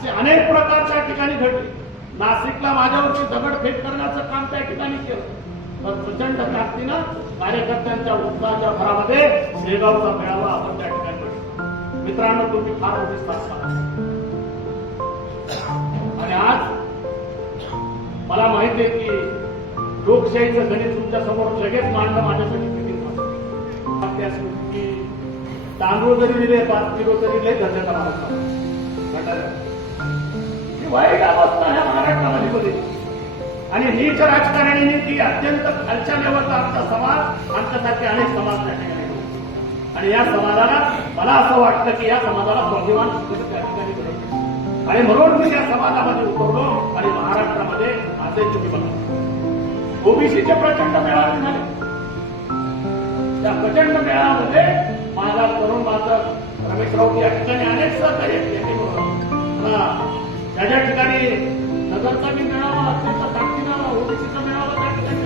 असे अनेक प्रकारच्या ठिकाणी घडले. नाशिकला माझ्यावरती दगडफेक करण्याचं काम त्या ठिकाणी केलं. पण प्रचंड ताकदीनं कार्यकर्त्यांच्या उत्साहाच्या भरामध्ये शेगावचा मेळावा आपण त्या ठिकाणी मित्रांनो तुम्ही फार मोठी स्थापना आणि आज मला माहिती आहे की लोकशाहीचं गणित तुमच्यासमोर लगेच मांडलं माझ्यासाठी किती तांदूळ जरी दिले पाच किलो तरी लय धन्यता मला ही वाईट अवस्था ह्या महाराष्ट्रामध्ये बघितली आणि नीच राजकारणी ती अत्यंत खालच्या लेवलचा आमचा समाज आमच्यासारखे अनेक समाज त्या ठिकाणी आणि या समाजाला मला असं वाटतं की या समाजाला स्वाभिमान त्या ठिकाणी मिळेल. आणि म्हणून मी या समाजामध्ये उतरलो आणि महाराष्ट्रामध्ये असे तुम्ही बघा ओबीसीचे प्रचंड मेळावे झाले. त्या प्रचंड मेळाव्यामध्ये माझा तरुण माझं रमेश राऊत या ठिकाणी अनेक सहकार्य त्याच्या ज्या ज्या ठिकाणी नगरचा मी त्यांचा अत्यंत ताकदीनं ओबीसीचा मिळावा त्या ठिकाणी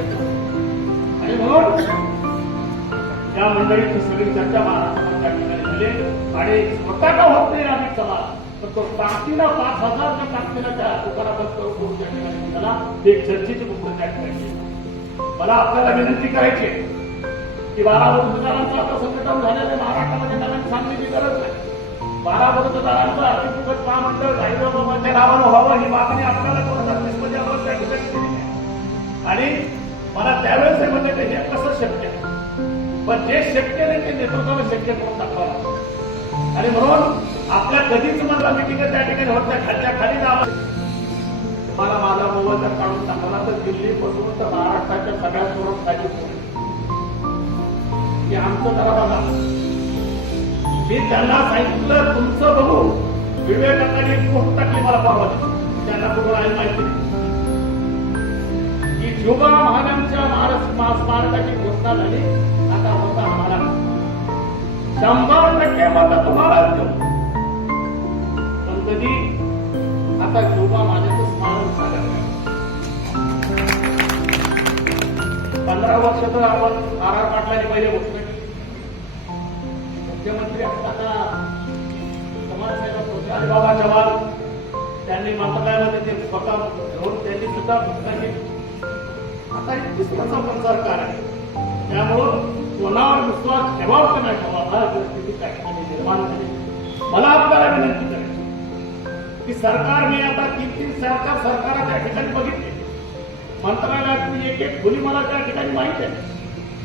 आणि म्हणून या मंडळीची सगळी चर्चा महाराष्ट्रात त्या ठिकाणी झाली. आणि स्वतः का होत नाही आम्ही चला पण तो ताकदीनं पाच हजारच्या ताकदीनं त्या दुकानात करून त्या ठिकाणी त्याला एक चर्चेची पुस्तक त्या ठिकाणी. मला आपल्याला विनंती करायची की बारा वर्षदारांचं आता संघटन झालेलं महाराष्ट्रामध्ये नवीन सांगण्याची गरज नाही. बारा वर्षदारांचं अतिपूर्वक महामंडळ गाईबाबाच्या नावानं व्हावं ही मागणी आपल्याला दोन हजार वीसमध्ये आपण त्या ठिकाणी केली आणि मला त्यावेळेस हे म्हणले की हे कसं शक्य आहे? पण जे शक्य नाही ते नेतृत्वाला शक्य करून दाखवा आणि म्हणून आपल्या कधीच मला मिटिंग त्या ठिकाणी होत नाही खालच्या खाली जावं मला माझा मोबाईल जर काढून टाकला तर दिल्लीपासून तर महाराष्ट्राच्या सगळ्या स्वरूप खाली की आमचं जरा बघा. मी त्यांना सांगितलं तुमचं बघू. विवेकाने एक टाकली मला परवा त्यांना कुठं माहिती की जोगा महाराजांच्या महाराज मा- स्मारकाची घोषणा झाली आता होता आम्हाला. शंभर टक्के मत तुम्हाला देऊ. पण कधी आता जोगा महाराजांचं स्मारक झालं. पंधरा वर्ष तर आपण आर आर पाटलांनी पहिले घोषणा मुख्यमंत्री असताना समाजसेवक होते बाबा चव्हाण त्यांनी मंत्रालयामध्ये ते स्वतः घेऊन त्यांनी सुद्धा घोषणा केली आता एक पुस्तकाचा आपण सरकार आहे. त्यामुळं कोणावर विश्वास ठेवावा का नाही ठेवावा हा परिस्थिती त्या ठिकाणी निर्माण झाली. मला आपल्याला विनंती करायची की सरकारने आता तीन तीन सरकार सरकार त्या ठिकाणी बघितले. मंत्रालयातली एक एक खोली मला त्या ठिकाणी माहिती आहे.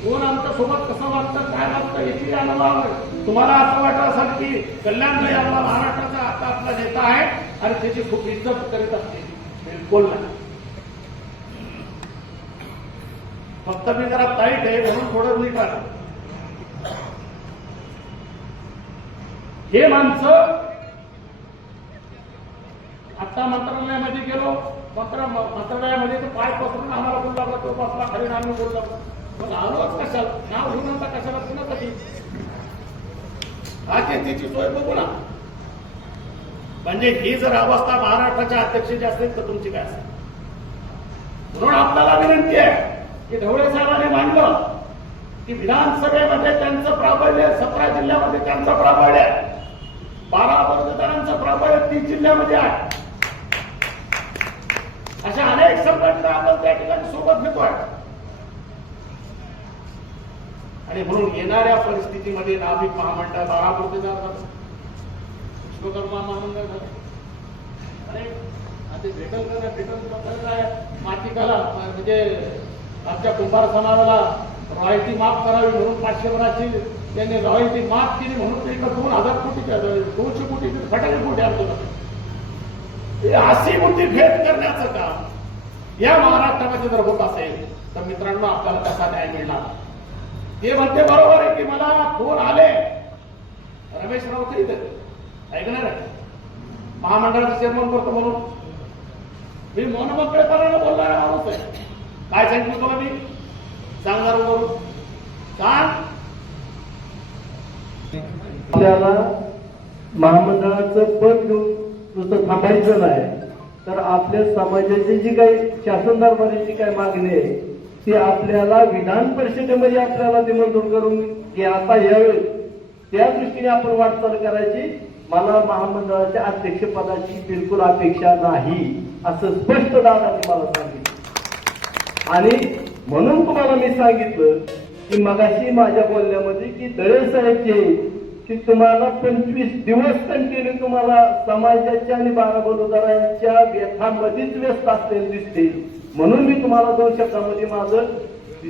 कोण आमच्यासोबत कसं वागतं काय वागतं याची आम्हाला आहे. तुम्हाला असं वाटत असेल की कल्याणला आपला महाराष्ट्राचा आता आपला नेता आहे आणि त्याची खूप इज्जत करीत असते बिलकुल नाही. फक्त मी जरा ताईट आहे म्हणून थोडं नीट आलं हे माणसं आता मंत्रालयामध्ये गेलो मंत्र मंत्रालयामध्ये तर पाय पसरून आम्हाला बोलला तो बसला खरी आम्ही बोलला. मग आलोच कशाला? नाव घेऊन आता कशाला कुणासाठी हा ते तिची सोय बघू ना. म्हणजे ही जर अवस्था महाराष्ट्राच्या अध्यक्षाची असेल तर तुमची काय असेल? म्हणून आपल्याला विनंती आहे की ढवळे साहेबांनी मांडलं की विधानसभेमध्ये त्यांचं प्राबल्य सतरा जिल्ह्यामध्ये त्यांचं प्राबल्य आहे. बारा वर्गदारांचं प्राबल्य तीस जिल्ह्यामध्ये आहे. अशा अनेक संघटना आपण त्या ठिकाणी सोबत घेतोय. आणि म्हणून येणाऱ्या परिस्थितीमध्ये नाभिक महामंडळ बारा वर्गदार झालं विश्वकर्मा महामंडळ झालं. अरे आता भेटल का भेटल काय माती कला म्हणजे आमच्या कुंभार समाजाला रॉयल्टी माफ करावी म्हणून पाचशे वराची त्यांनी रॉयल्टी माफ केली म्हणून ते दोन हजार कोटी दोनशे कोटी फटाके कोटी आमचं हे अशी बुद्धी भेद करण्याचं काम या महाराष्ट्रामध्ये जर होत असेल तर मित्रांनो आपल्याला कसा न्याय मिळणार. ते म्हणते बरोबर आहे की मला फोन आले. रमेश राऊत इथे. ऐकणार आहे? महामंडळाचं चेअरमन करतो म्हणून. मी मनमोकळेपणाने बोलणारा माणूस आहे. काय सांगितलं तुला मी? सांगणार करून सांग. आपल्याला महामंडळाचं पद घेऊन नुसतं थांबायचं नाही. तर आपल्या समाजाची जी काही शासनदारमध्ये जी काही मागणी आहे ते आपल्याला विधान परिषदेमध्ये आपल्याला निमंत्रण करून की आता यावेळी त्या दृष्टीने आपण वाटचाल करायची. मला महामंडळाच्या अध्यक्षपदाची बिलकुल अपेक्षा नाही असं स्पष्ट दादाने मला सांगितलं. आणि म्हणून तुम्हाला मी सांगितलं की मगाशी माझ्या बोलण्यामध्ये की दळे साहेब की तुम्हाला पंचवीस दिवस कंटिन्यू तुम्हाला समाजाच्या आणि बारा बलुदारांच्या व्यथामध्येच व्यस्त असलेले दिसते. म्हणून मी तुम्हाला दोन शब्दामध्ये माझं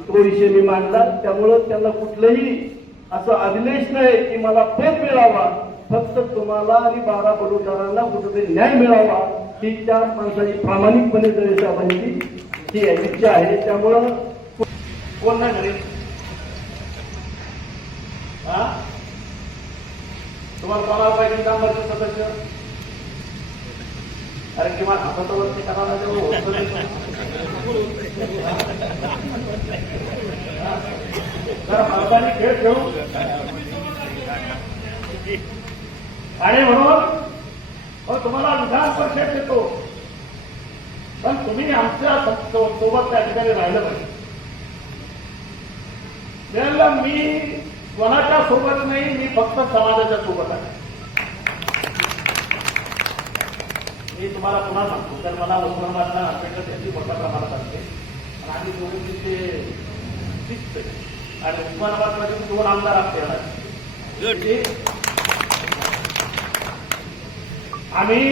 तो विषय मी मांडला. त्यामुळं त्यांना कुठलंही असं अभिलेश नाही की मला पद मिळावा. फक्त तुम्हाला आणि बारा बलुदारांना कुठेतरी न्याय मिळावा. ही त्या माणसाची प्रामाणिकपणे दळे साहेबांची ही इच्छा आहे. त्यामुळं कोण नाही घरी? हा? तुम्हाला कोणाला पाहिजे कामगारचे सदस्य? अरे किमान हातावरती करायला तेवढं खेळ खेळू. आणि म्हणून मग तुम्हाला विधान परिषद देतो. पण तुम्ही आमच्यासोबत त्या ठिकाणी राहिलं पाहिजे. त्याला मी कोणाच्या सोबत नाही मी फक्त समाजाच्या सोबत आहे. मी तुम्हाला पुन्हा सांगतो. तर मला उस्मानाबादला आंबेडकर यांची मोठ्या प्रमाणात असते आणि आम्ही दोघे तिथे आहे. आणि उस्मानाबादमध्ये दोन आमदार असते आम्ही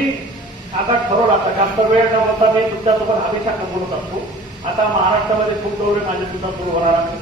आता ठरवलं आता जास्त वेळ न होता मी तुमच्यासोबत हमेशा बोलत असतो आता महाराष्ट्रामध्ये खूप दौरे माझे सुद्धा सुरू होणार.